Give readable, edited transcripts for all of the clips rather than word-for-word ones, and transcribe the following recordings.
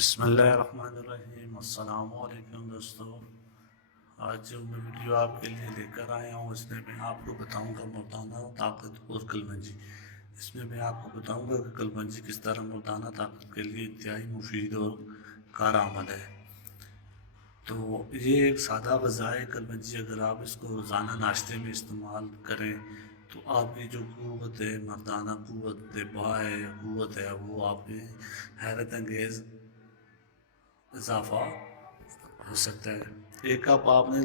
بسم اللہ الرحمن الرحیم۔ السلام علیکم دوستو، آج جو میں ویڈیو آپ کے لیے لے کر آیا ہوں اس میں آپ کو بتاؤں گا مردانہ طاقت اور کلمنجی۔ اس میں آپ کو بتاؤں گا کہ کلمنجی کس طرح مردانہ طاقت کے لیے انتہائی مفید اور کارآمد ہے۔ تو یہ ایک سادہ غذا ہے کلمنجی، اگر آپ اس کو روزانہ ناشتے میں استعمال کریں تو آپ کی جو قوت ہے، مردانہ قوت دفاع ہے یا قوت ہے، وہ آپ کی حیرت انگیز اضافہ ہو سکتا ہے۔ ایک کپ آپ نے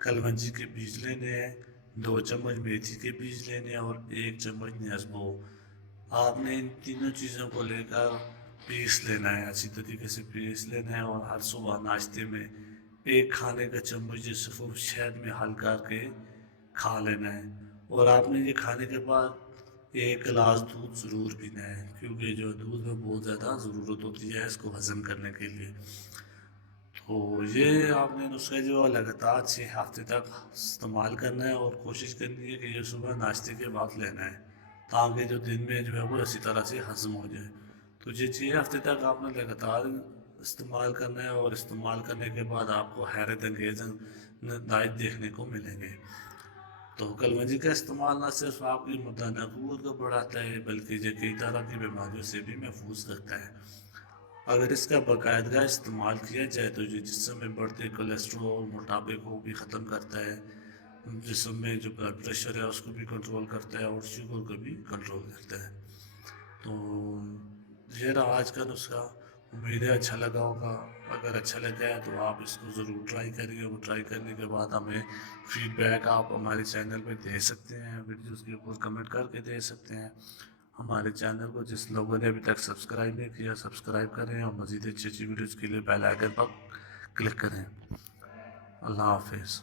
کلونجی کے بیج لینے ہیں، 2 چمچ میتھی کے بیج لینے ہیں اور 1 چمچ نیزبو۔ آپ نے ان تینوں چیزوں کو لے کر پیس لینا ہے، اچھی طریقے سے پیس لینا ہے اور ہر صبح ناشتے میں 1 کھانے کا چمچ صرف شہد میں حل کر کے کھا لینا ہے۔ اور آپ نے یہ کھانے کے بعد 1 گلاس دودھ ضرور پینا ہے، کیونکہ جو دودھ میں بہت زیادہ ضرورت ہوتی ہے اس کو ہضم کرنے کے لیے۔ تو یہ آپ نے نسخہ جو لگاتار 6 ہفتے تک استعمال کرنا ہے اور کوشش کرنی ہے کہ یہ صبح ناشتے کے بعد لینا ہے، تاکہ جو دن میں جو ہے وہ اسی طرح سے ہضم ہو جائے۔ تو یہ 6 ہفتے تک آپ نے لگاتار استعمال کرنا ہے اور استعمال کرنے کے بعد آپ کو حیرت انگیز نتائج دیکھنے کو ملیں گے۔ تو کلونجی کا استعمال نہ صرف آپ کی مردانہ قوت کو بڑھاتا ہے بلکہ یہ کئی طرح کی بیماریوں سے بھی محفوظ رکھتا ہے۔ اگر اس کا باقاعدہ استعمال کیا جائے تو یہ جسم میں بڑھتے کولیسٹرول، موٹاپے کو بھی ختم کرتا ہے، جسم میں جو بلڈ پریشر ہے اس کو بھی کنٹرول کرتا ہے اور شوگر کو بھی کنٹرول کرتا ہے۔ تو یہ رہا آج کا نسخہ، امید ہے اچھا لگا ہوگا۔ اگر اچھا لگا ہے تو آپ اس کو ضرور ٹرائی کریے، اور ٹرائی کرنے کے بعد ہمیں فیڈ بیک آپ ہمارے چینل پہ دے سکتے ہیں، ویڈیوز کے اوپر کمنٹ کر کے دے سکتے ہیں۔ ہمارے چینل کو جس لوگوں نے ابھی تک سبسکرائب نہیں کیا سبسکرائب کریں اور مزید اچھی ویڈیوز کے لیے بیل آئیکن پر کلک کریں۔ اللہ حافظ۔